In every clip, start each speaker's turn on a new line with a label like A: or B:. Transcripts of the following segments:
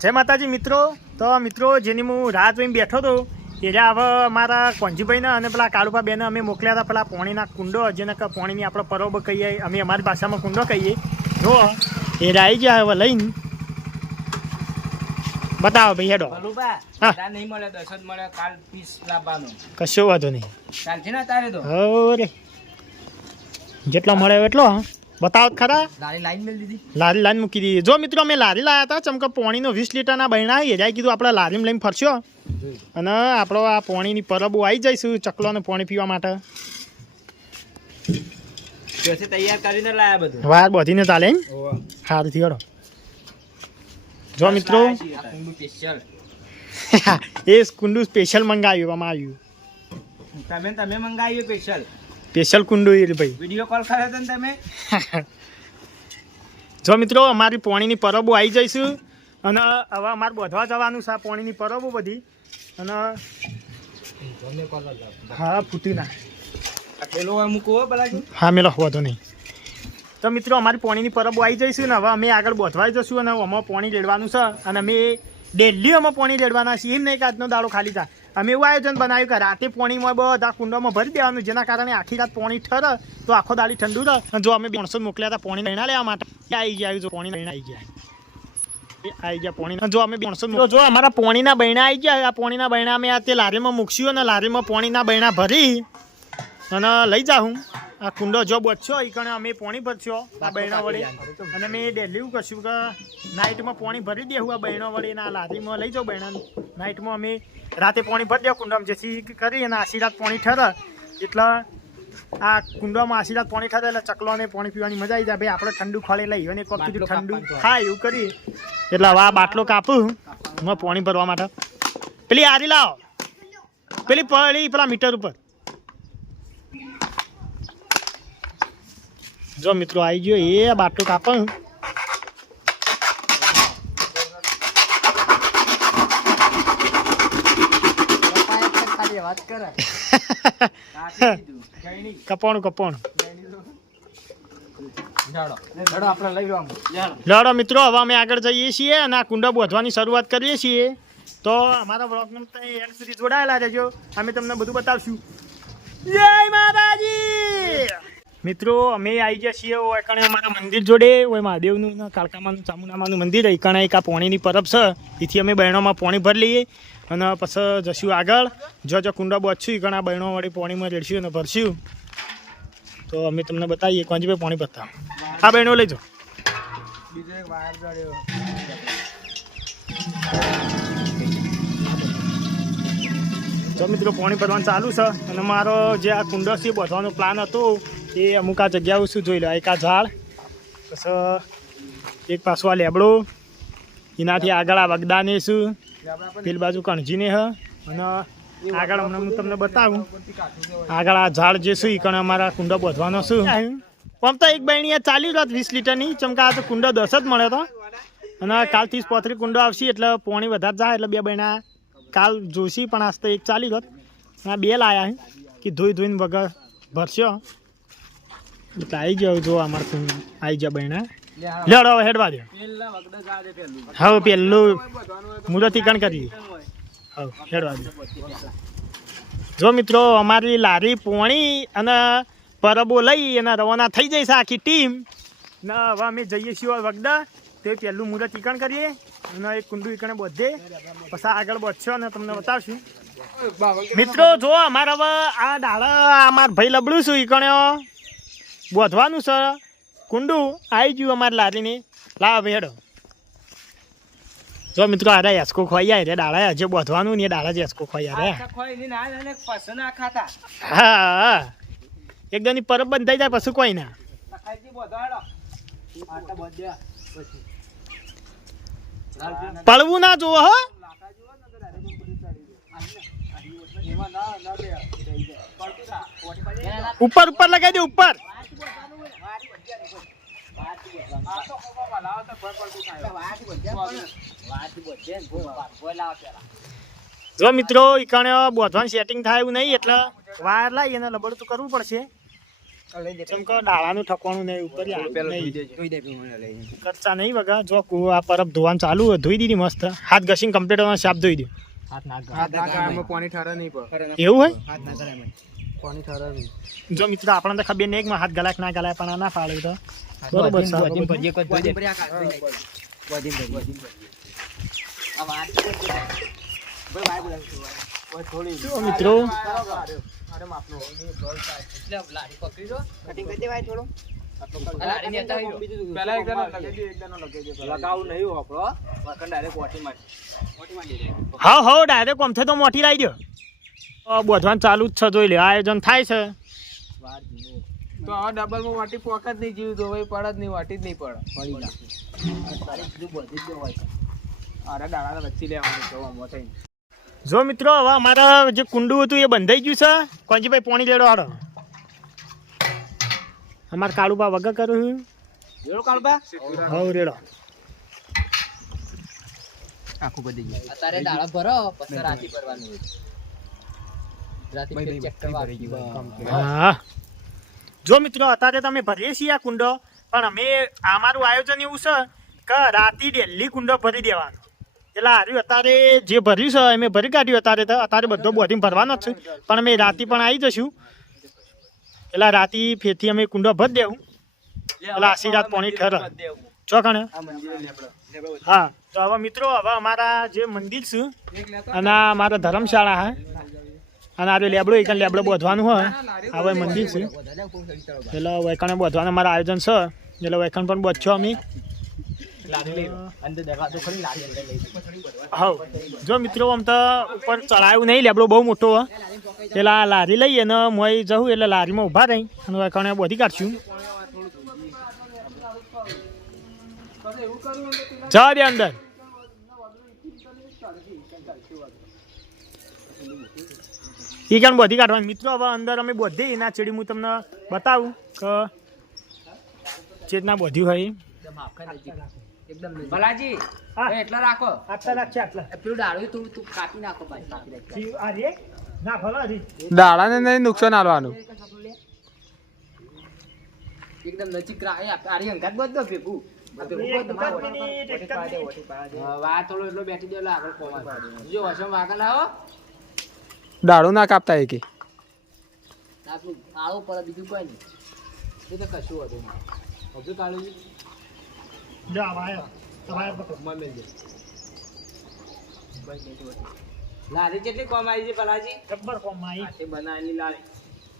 A: જય માતાજી મિત્રો. તો મિત્રો જેની હું રાહ જોઈને બેઠો હતો એ હવે મારા કોંજીભાઈને અને પેલા કાળુપા બેને અમે મોકલ્યા હતા પેલા પોણીના કુંડો. જેને કે પોણીની આપણે પરોબ કહીએ અમે અમારી ભાષામાં કુંડો કહીએ. જો એ આવી ગયા હવે લઈને. બતાવો ભાઈ હેડો.
B: નહીં મળે દસ મળે કાલ પીસ લાવવાનો.
A: કશો વાંધો નહીં.
B: ચાલશે ને તારે તો.
A: અરે જેટલો મળે એટલો હા. બતાવો ખરા?
B: લારી લાઈન મેલ દીધી.
A: લારી લાઈન મૂકી દીધી. જો મિત્રો અમે લારી લાવ્યા હતા ચમકે પોણીનો વીસ લીટરના બહેણા એ જાય કીધું આપણે લારીમાં લઈને ફરશો. અને આપણો આ પોણીની પરબો આવી જઈશું ચકલોને પોણી પીવા માટે.
B: તૈયાર કરીને લાયા બધું.
A: વાર બધીને ચાલે સારું થયો જો મિત્રો એ કુંડુ સ્પેશિયલ મંગાવ્યું આવ્યું.
B: તમે તમે મંગાવ્યું સ્પેશિયલ
A: સ્પેશિયલ કુંડુ ભાઈ.
B: વીડિયો કોલ કર્યો હતો તમે?
A: જો મિત્રો અમારી પોણીની પરબો આવી જઈશું. અને હવે અમારે બધવા જવાનું છે આ પોણીની પરબો બધી. અને હા ફૂટી ના. હા મેલો વાંધો નહીં. તો મિત્રો અમારી પોણીની પરબો આવી જઈશું ને હવે અમે આગળ બોધવાઈ જશું અને અમે પોણી લેડવાનું છે. અને અમે ડેલી અમે પોણી લેડવાના છીએ. એમ નહીં કે આજનો દાડો ખાલી થાય. અમે એવું આયોજન બનાવ્યું કે રાતે પોણીમાં બધા કુંડોમાં ભરી દેવાનું, જેના કારણે આખી રાત પોણી ઠરે, તો આખો દાડી ઠંડુ રહે. જો અમે માણસો મોકલ્યા હતા પોણી લઈને લેવા માટે આવી ગયા જો પોણી લઈને આવી ગયા. આવી ગયા પોણી. જો અમે માણસો જો અમારા પોણીના બૈણા આવી ગયા, આ પોણીના બૈણા અમે આ તે લારીમાં મૂકશું અને લારીમાં પોણીના બૈણા ભરી અને લઈ જાઉં આ કુંડો જો બચ્યો એ કણે અમે પોણી ભરશો આ બહેણો વળી. અને મેં ડેલી એવું કરશું કે નાઇટમાં પોણી ભરી દેવું આ બહેણો વળી ને આ લારીમાં લઈ જાઉં બહેણા નાઇટમાં અમે રાતે પોણી ભરી દેવું કુંડામાં જેથી કરી અને આશીર્વાદ પોણી ઠરે. એટલે આ કુંડામાં આશીર્વાદ પાણી ઠરે એટલે ચકલોને પાણી પીવાની મજા આવી જાય. ભાઈ આપણે ઠંડુ ખોલે લઈ અને એક
B: કીધું
A: ઠંડુ. થાય એવું કરી એટલે હવે આ બાટલો કાપું હું. પોણી ભરવા માટે. પેલી આરી લાવો. પેલી પડી પેલા મીટર ઉપર. જો મિત્રો આવી ગયો એ બાટલું કપોણું. લડો મિત્રો, હવે અમે આગળ જઈએ છીએ અને કુંડા બોધવાની શરૂઆત કરીએ છીએ. તો અમારા એન્ડ સુધી જોડાયેલા રહેજો. અમે તમને બધું બતાવશું. જય માતાજી! મિત્રો, અમે આવી ગયા છીએ ઓય કણે અમારા મંદિર જોડે. ઓય મહાદેવનું કાળકામાનું ચામુંડામાનું મંદિર. એ કણે એક આ પોણીની પરબ છે. એથી અમે બહેણોમાં પોણી ભરી લઈએ અને પછી જશું આગળ. જો જો કુંડા બોધશું એ ઘણા બહેણો વળી પોણીમાં રેડશું અને ભરશું. તો અમે તમને બતાવીએ કોંજીભાઈ પોણી ભરતા. આ બહેણો લઈ જાઓ. જો મિત્રો, પોણી ભરવાનું ચાલુ છે. અને મારો જે આ કુંડો છે બધવાનો પ્લાન હતો. એ અમુક આ જગ્યાઓ શું જોઈ લો એક આ ઝાડ, પછી એક પાછું આ લેબડો, એનાથી આગળ આ વગદાને શું, પેલી બાજુ કણજીને હ, અને આગળ હમણાં હું તમને બતાવું, આગળ આ ઝાડ જે શું એ કણે અમારા કુંડો બધવાનો શું. આમ તો એક બહેણી ચાલી રહ્યો વીસ લીટરની ચમકા તો કુંડો દસ જ મળ્યો હતો અને કાલ ત્રીસ પોત્રીસ કુંડો આવશે, એટલે પોણી વધારે જાય, એટલે બે બહેણા કાલ જોશી પણ આજ તો એક ચાલી ગયો આ બે લાયા કે ધોઈ ધોઈને વગર ભરશો. આવી ગયો જો અમારે આવી ગયા બહેણા. લેડો હવે હેડવા દો.
B: જા પેલું
A: હવે પેલું મુહૂર્ત કણ કરીએ હવે હેડવા દો. જો મિત્રો અમારી લારી પોણી અને પરબો લઈ અને રવાના થઈ જઈશ આખી ટીમ. ને હવે અમે જઈએ છીએ વગડા. તે પહેલું મુહૂર્ત ઈકણ કરીએ અને એક કુંડું ઈકણે બધે. પછી આગળ બધશો અને તમને બતાવશું. મિત્રો જો અમારે હવે આ ડાળા અમાર ભાઈ લબડું છું ઈકણે બોધવાનું છે કુંડું આવી ગયું અમારી લારીને. લાવ હેડો. જો મિત્રો અરે યસકો ખોઈ રે ડાળા જે બોધવાનું ને એ ડાળા જ યાસકો ખોઈ રે.
B: આખા ખોઈ ને ના ને પસંદ ના ખાતા.
A: હા એકદમ પરબ બંધાઈ જાય પછી કોઈ ના. પડવું ના જોવો હો.
B: ઉપર
A: ઉપર લગાવી દે ઉપર. જો મિત્રો ઈકાણે બોધવાનું સેટિંગ થાય એવું નહીં એટલે વાયર લાવી અને લબડતું તો કરવું પડશે. ડાળાનું ઠકવાનું નહીં ઉપર યાર, નહીં. વગા. જો આ પરબ ધોવાનું ચાલુ હોય ધોઈ દીધી મસ્ત. હાથ ઘસીને કમ્પ્લીટ સાફ ધોઈ દો.
B: હાથ ના હાથ ના ગાળામાં પાણી ઠારે નહીં પડે.
A: એવું હોય?
B: હાથ ના કરાય પાણી ઠારે નહીં
A: જો મિત્રો આપણને તો ખબર નહીં કે હાથ ગલાક ના ગલાય પણ ના ફાળે તો. બરોબર.
B: વધીને ભજીએ કોઈ ભજીએ.
A: જો. મિત્રો હા હા ડાયરેક્ટ આમથે તો મોટી લાવી દો બોધવાનું ચાલુ જ છે જોઈ લે આયોજન થાય છે.
B: તો આ ડબલમાં વાટી પોક જ નહીં જીવ તો ભાઈ પડ જ નહીં વાટી જ નહીં પડે. પડી જા. તારી કીધું બધી જ હોય અરે દાડા વચ્ચી લેવાનું આમ થઈને.
A: જો મિત્રો હવે અમારા જે કુંડું હતું એ બંધાઈ ગયું છે. કોંજીભાઈ પોણી લેડો હાડો અમારે કાળુબા વગર કરું
B: રેડો કાળુબા
A: હવ રેડો.
B: આખું બધી ગયું.
C: અત્યારે દાડા ભરો પછી રાતી ભરવાનું
A: જો મિત્રો અત્યારે તમે ભરીએ છીએ આ કુંડો પણ અમે અમારું આયોજન એવું છે કે રાતે ડેલી કુંડો ભરી દેવાનો. એટલે હાર્યું અત્યારે જે ભર્યું છે અમે ભરી કાઢ્યું અત્યારે તો અત્યારે બધો બોધીને ભરવાનો જ છે પણ અમે રાતે પણ આવી જશું. એટલે રાતે ફેરથી અમે કુંડો ભરી દેવું. એટલે આશીર્વાદ પોણી ઠર ચોકણે હા તો હવે મિત્રો હવે અમારા જે મંદિર છે અને અમારા ધર્મશાળા હા. અને આ લેબડો, એક લેબડો બોધવાનું હોય. આવે મંદિર છે. એટલે વૈકણે બોધવાનું અમારું આયોજન છે. એટલે વૈકણ પણ બોધશો અમે. હા જો મિત્રો, આમ તો ઉપર ચડાયું નહીં, લેબડો બહુ મોટો હોય એટલે આ લારી લઈએ ને મોય જવું એટલે લારીમાં ઊભા રહી અને વૈકણે બોધી કાઢશું. જા દે અંદર કણ બધી કાઢવાની. મિત્રો હવે અંદર અમે બધી એના ચેડી હું તમને બતાવું કે ચેતના બધી હોય.
C: એકદમ આખા નજીક. એકદમ નજીક.
B: ભલાજી એટલા રાખો.
A: આટલા રાખશે આટલા.
C: પેલું ડાળું થોડું તું કાપી નાખો ભાઈ કાપી નાખો.
A: જી, આ રે. ના ભલો
D: દાડાને નહીં નુકસાન આલવાનું.
C: એકદમ નજીક રા- આરી અંગાત બધો ભેગું. થોડો એટલો બેઠી દો એટલે આગળ કોમા જો વસમ આવો
D: દાડું ના કાપતા એકે
C: આળો પર બીજું કોઈ નહીં. એ તો કશું હતું હજુ કાળું
A: જો વાયો. આ વાયો પકડો.
B: લારી કેટલી કોમ આવી છે પલાજી
A: જબ્બર કોમ આવી.
B: તે બનાવેલી લારી.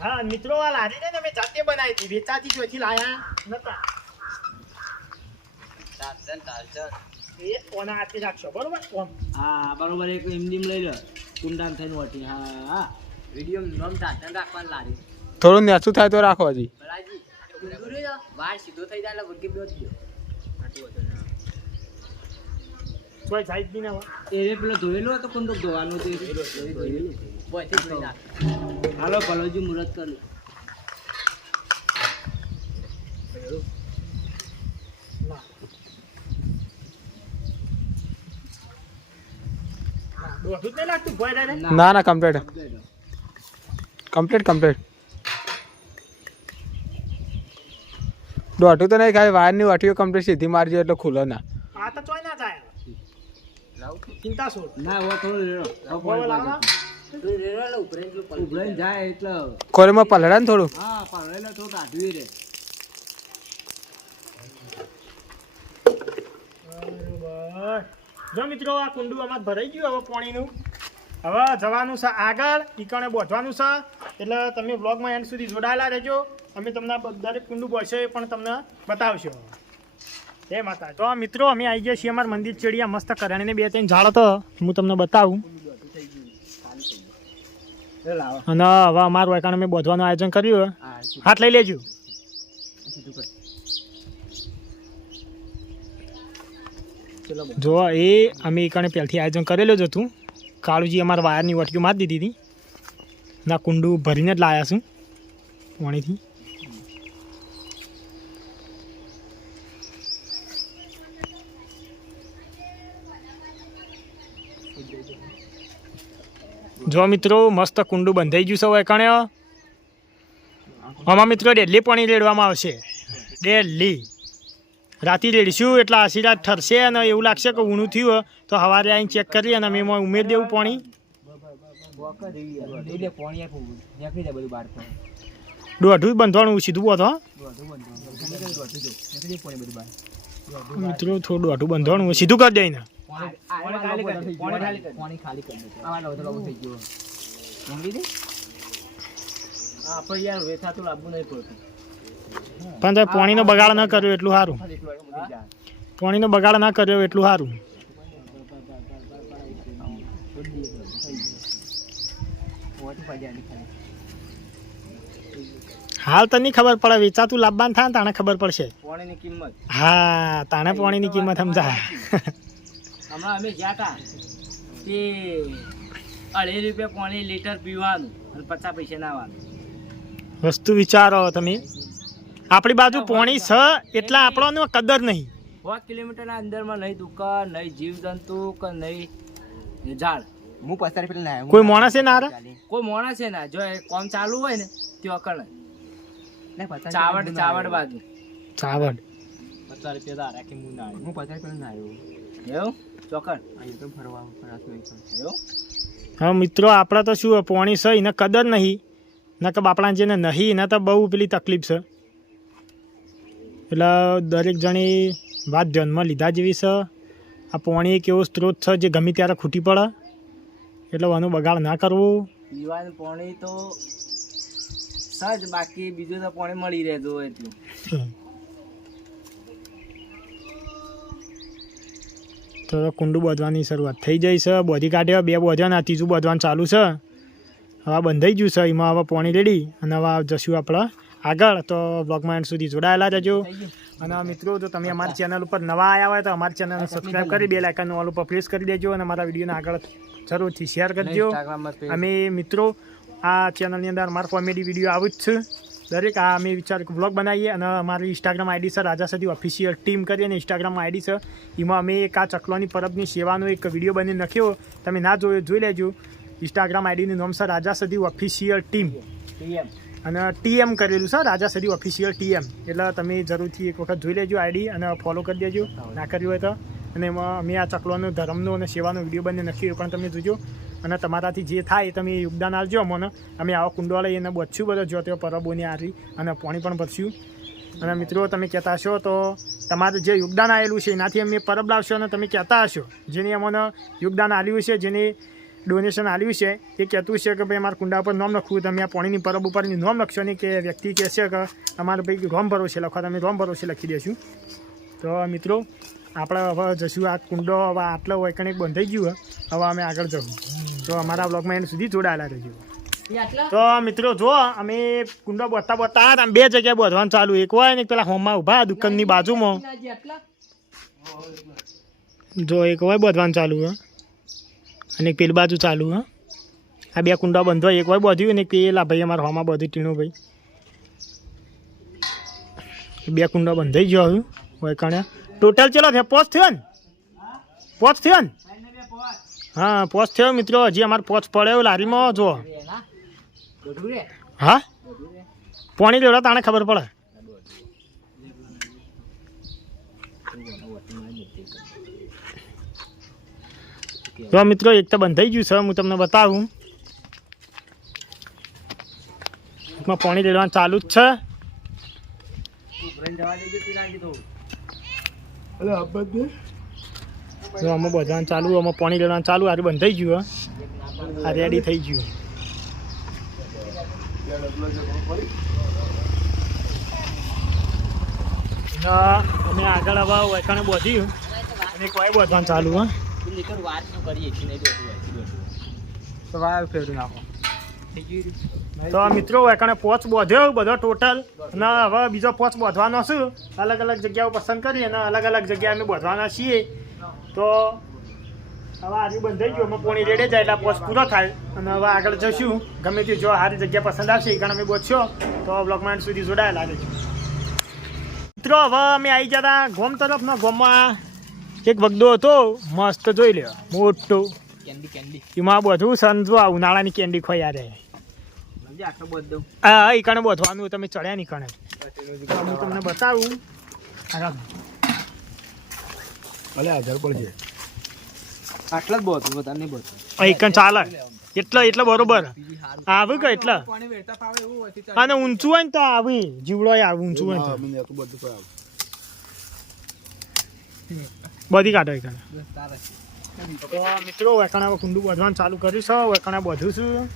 A: હા મિત્રો આ લારી ને મેં જાતે બનાવી હતી. વેચાતી જોઈથી લાયા નતા. એ ઓના હાથે રાખશો બરોબર? કોમ
B: હા બરોબર. એક એમડીમ લઈ લો કુંડામ થઈને વટી હા હા
C: વીડિયો નોમ ટાર્ઝન રાખવાનું લારી.
D: થોડું નેચું થાય તો રાખો હજી.
C: વાર સીધો થઈ જાય એટલે વળગી બેસી ગયો.
A: કોઈ સાઈડ બી ના હોય.
B: એ પેલો ધોયેલો હતો કુંડો ધોવાનો તે ધોયેલું
C: બોયથી ધોઈ નાખ.
B: હાલો ભલોજી મુરત કરી.
A: ના, ના
D: ના કમ્પ્લીટ કમ્પ્લીટ કમ્પ્લીટ દોઢું તો નહીં ખાલી વાયરની વાટીઓ કમ્પ્લીટ સીધી મારજો એટલે ખુલ્લો ના.
A: આ તો ચોય ના જાય ચિંતા છોડ
B: ના ઓ થોડો
D: કોરેમાં ને
B: હા પાડેલો થોડું કાઢવી રે
A: બરોબર જો મિત્રો આ કુંડું અમાર ભરાઈ ગયું હવે પાણીનું. હવે જવાનું છે આગળ ઈકણે બોધવાનું છે. એટલે તમે બ્લોગમાં એન્ડ સુધી જોડાયેલા રહેજો. અમે તમને દરેક કુંડું બોલશે એ પણ તમને બતાવશો. જય માતા. તો મિત્રો અમે આવી ગયા છીએ અમારા મંદિર ચેડિયા મસ્ત કરાણીને બે ત્રણ ઝાડ તો હું તમને બતાવું. અને હવે અમારું એકાણે અમે બોધવાનું આયોજન કર્યું
B: હા.
A: હાથ લઈ લેજો
B: સીધું કર
A: જો, એ અમે એ કણે પહેલથી આયોજન કરેલું જ હતું. કાળુજી અમારા વાયરની વટકીઓ મારી દીધી હતી. ના, કુંડું ભરીને જ લાયા છું. પાણીથી. જો, મિત્રો, મસ્ત કુંડું બંધાઈ ગયું છે હવે કણે. આમાં મિત્રો, ડેલી પાણી રેડવામાં આવશે. ડેલી. રાતી રેડશું એટલે આશીર્વાદ ઠરશે અને એવું લાગશે કે ઊણું થયું તો સવારે આવીને ચેક કરીએ અને અમે એમાં ઉમેરી દેવું પાણી. દોઢું બંધવાનું સીધું બોધો મિત્રો, થોડું દોઢું બંધવાનું સીધું કરી દે ને.
B: આપણે યાર વેચાતું લાવવું નહીં પડતું.
A: પણ તો પાણીનો બગાડ ન કર્યો એટલું સારું. પાણીનો બગાડ ના કર્યો એટલું સારું. હાલ તો નહીં ખબર પડે વેચાતું લાભવાન થાય તાણે ખબર પડશે. હા તાણે પાણીની કિંમત સમજાય.
B: હમણાં અમે ગયા હતા તે અઢી રૂપિયા પાણી લીટર પીવાનું અને પચાસ પૈસા નાવાનું.
A: વસ્તુ વિચારો તમે. આપણી બાજુ પોણી છ એટલા આપણો કદર નહીં.
B: સો કિલોમીટરના અંદરમાં નહીં દુકાન નહીં જીવજંતુ કે નહીં ઝાડ.
C: હું લાવ્યો
A: કોઈ માણસે ના રહે
B: કોઈ મોણા ના. જો એ કોમ ચાલુ હોય ને તે અકળ ચાવડ ચાવડ બાજુ.
A: ચાવડ.
C: પચાસ રૂપિયા રાખી હું ના હું પચાસ રૂપિયા ના આવ્યો.
B: એવું? ચોકડ
C: અહીંયા તો ફરવા ફરાતું નહીં પણ.
B: એવું?
A: હા મિત્રો આપણા તો શું પોણી છે એને કદર નહીં. ન કે બાપડા જેને નહીં એને તો બહુ પેલી તકલીફ છે. એટલે દરેક જણી વાત ધ્યાનમાં લીધા જેવી છે. આ પોણી એક એવો સ્ત્રોત છે જે ગમે ત્યારે ખૂટી પડે. એટલે આનું બગાડ ના કરવું.
B: પીવાનું પાણી તો સજ બાકી બીજું તો પાણી મળી રહેતું એટલું.
A: તો કુંડું બાંધવાની શરૂઆત થઈ જાય છે. બોધી કાઢ્યા બે બોધ્યા ત્રીજું બાંધવાનું ચાલુ છે. હવે બંધાઈ ગયું છે. એમાં હવે પાણી રેડી અને હવે જશું આપણે આગળ, તો બ્લોગમાં એન્ડ સુધી જોડાયેલા જજો અને મિત્રો, જો તમે અમારી ચેનલ ઉપર નવા આવ્યા હોય, તો અમારી ચેનલને સબસ્ક્રાઈબ કરી બે લાઇકન ઓલ ઉપર પ્રેસ કરી દેજો અને અમારા વિડીયોને આગળ જરૂરથી શેર કરજો. અમે મિત્રો, આ ચેનલની અંદર અમારો કોમેડી વીડિયો આવું જ છે. દરેક, આ અમે વિચાર બ્લોગ બનાવીએ અને અમારી ઇન્સ્ટાગ્રામ આઈડી રાજા સદી ઓફિશિયલ ટીમ કરી અને ઇન્સ્ટાગ્રામ આઈડી છે. એમાં અમે એક આ ચકલોની પરબની સેવાનો એક વીડિયો બની નાખ્યો. તમે ના જોયો, જોઈ લેજો. ઇન્સ્ટાગ્રામ આઈડીનું નામ છે, રાજા સદી ઓફિશિયલ ટીમ અને ટીએમ કરેલું છે રાજા સરી ઓફિશિયલ ટીએમ એટલે તમે જરૂરથી એક વખત જોઈ લેજો આઈડી અને ફોલો કરી દેજો. ના કર્યું હોય તો. અને એમાં અમે આ ચકલોનો ધર્મનો અને સેવાનો વીડિયો બંને નક્કી પણ તમે જોજો. અને તમારાથી જે થાય એ તમે યોગદાન આપજો અમને. અમે આવા કુંડો એને બચ્યું બધા જો તેઓ પરબોની આરી અને પાણી પણ ભરશું. અને મિત્રો તમે કહેતા હશો તો તમારે જે યોગદાન આવેલું છે એનાથી અમે પરબ લાવશો અને તમે કહેતા હશો. જેને અમને યોગદાન આવ્યું છે જેને ડોનેશન આવ્યું છે. એ કહેતું છે કે ભાઈ અમારા કુંડા ઉપર નોમ લખવું તમે આ પાણીની પરબ ઉપર નોમ લખશો નહીં કે વ્યક્તિ કહેશે કે અમારે ભાઈ રોમ ભરોસે લખવા તમે રોમ ભરોસે લખી દેશું. તો મિત્રો આપણે હવે જશું આ કુંડો હવે આટલો હોય કણેક બંધાઈ ગયું. હવે અમે આગળ જવું. તો અમારા બ્લોગમાં એન્ડ સુધી જોડાયેલા રહેજો. તો મિત્રો જો અમે કુંડો બોતા બોતા હતા બે જગ્યાએ બોધવાનું ચાલુ. એક હોય ને પેલા હોમમાં ઊભા દુકાનની બાજુમાં. જો એક હોય બોધવાનું ચાલુ હે. અને પેલી બાજુ ચાલુ, હા. આ બે કુંડા હોય, એક બોધ્યું ને એક પેલા ભાઈ અમારા હોમાં બધું ટીણું ભાઈ. બે કુંડા બંધાઈ ગયો હવે, હોય કણે ટોટલ ચલો થયા? પોચ થયો ને? પોચ થયો ને? હા, પોચ થયો મિત્રો. હજી અમારે પોચ પડ્યો લારીમાં જો હા? પોણી લેવડા તાણે ખબર પડે. જો મિત્રો એક તો બંધાઈ ગયું છે હું તમને બતાવું. એકમાં પાણી લેવાનું ચાલુ જ છે. આમાં બધવાનું ચાલુ આમાં પાણી લેવાનું ચાલુ આજે બંધાઈ ગયું આ રેડી થઈ ગયું. અમે આગળ હવે વૈકાણે બોધ્યું અને કોઈ બોધવાનું ચાલુ હા.
C: લીટર વાત ન કરીએ કે નહીં દોઢું હોય, દોઢું.
B: તો વાર ફેરવી નાખો.
A: તો મિત્રો એકણે પોચ બોધ્યો બધો ટોટલ અને હવે બીજો પોચ બોધવાનો છું. અલગ અલગ જગ્યાઓ પસંદ કરી અને અલગ અલગ જગ્યાએ અમે બોધવાના છીએ. તો હવે આજુ બંધાઈ ગયું. અમે પોણી રેડે જાય એટલે પોચ પૂરો થાય. અને હવે આગળ જશું ગમે તે જો સારી જગ્યા પસંદ આવશે એ કારણ અમે બોધશો તો બ્લોકમાં સુધી જોડાયેલા રહેજો. મિત્રો હવે અમે આવી જતા ગોમ તરફનો. ગોમમાં એક બગડો હતો મસ્ત જોઈ લ્યો મોટો.
C: Candy candy.
A: એમાં બધું સંજો આ ઉનાળાની કેન્ડી ખોઈ રે
B: રહે આટલો બધો?
A: હા એ ઈ કણે બધવાનું તમે ચડ્યા નહીં કણે હું તમને બતાવું.
D: ભલે હાજર પડશે
B: આટલો જ બધું બધા નહીં બધું.
A: આ કણ ચાલે. એટલે એટલે બરોબર. આવે કે એટલે? અને ઊંચું હોય ને તો આવી. જીવડો આવે ઊંચું હોય ને તો.
D: બધું આવે
A: બધી કાઢો
B: એક
A: તો મિત્રો વેકણા કુંડું બાંધવાનું ચાલુ કર્યું છે. વેકણા બધું છું.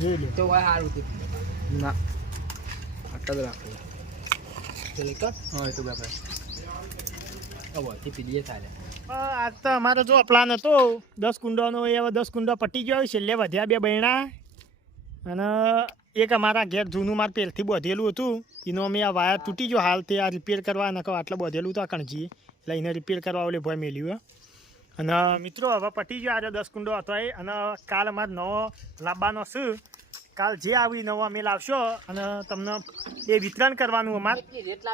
A: જોઈ લો.
B: તો હોય સારું ના. આટલા જ રાખો. હા એ તો બાપા
C: પીડીએ થાય
A: આજ તો અમારો જો પ્લાન હતો. દસ કુંડોનો એ હવે દસ કુંડો પટી ગયો છેલ્લે વધ્યા બે બહેણા અને એક અમારા ઘેર જૂનું માર પહેલથી બધેલું હતું. એનો અમે આ વાયર તૂટી ગયો. હાલ તે આ રિપેર કરવા નકો આટલું બધેલું તો આ કણજી એટલે એને રિપેર કરવા ઓલે ભાઈ મેલ્યું. અને મિત્રો હવે પટી ગયો આજે દસ કુંડો હતો એ. અને કાલ અમારે નવો લાવવાનો છે. કાલ જે આવી નવો અમે લાવશો અને તમને એ વિતરણ કરવાનું અમારે.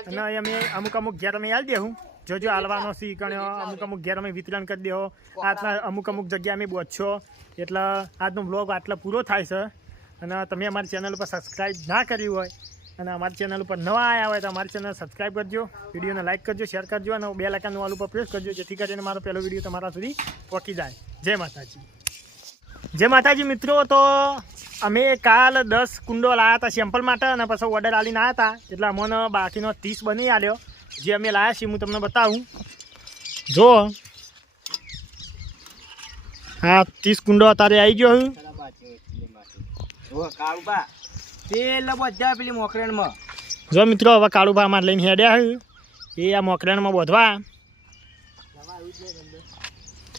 A: અને અમે અમુક અમુક ઘેર અમે આવી દેવું જો જો હાલવાનો સી કણ્યો અમુક અમુક ઘેર અમે વિતરણ કરી દેવો આજના અમુક અમુક જગ્યાએ અમે પહોંચશો એટલે આજનો બ્લોગ આટલો પૂરો થાય છે. અને તમે અમારી ચેનલ ઉપર સબસ્ક્રાઈબ ના કર્યું હોય અને અમારી ચેનલ ઉપર નવા આવ્યા હોય તો અમારી ચેનલ સબસ્ક્રાઈબ કરજો, વિડીયોને લાઇક કરજો શેર કરજો અને બે લાખાનું વાલ ઉપર પ્રેસ કરજો, જેથી કરીને મારો પહેલો વીડિયો તમારા સુધી પહોંચી જાય. જય માતાજી. જય માતાજી મિત્રો, તો અમે કાલ દસ કુંડો લાવ્યા હતા સેમ્પલ માટે અને પછી ઓર્ડર આલીને આવ્યા હતા, એટલે અમને બાકીનો ત્રીસ બની આલ્યો. જે અમે લાવ્યા છીએ હું તમને બતાવું. જો. હા, ત્રીસ કુંડો અત્યારે આવી ગયો હું.
B: કાળુબા બધા પેલી મોકરેણમાં
A: જો મિત્રો હવે કાળુભા અમારે લઈને હેડ્યા હું. એ આ મોકરેણમાં બોધવા.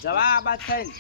B: જવા આ બાદ થઈને.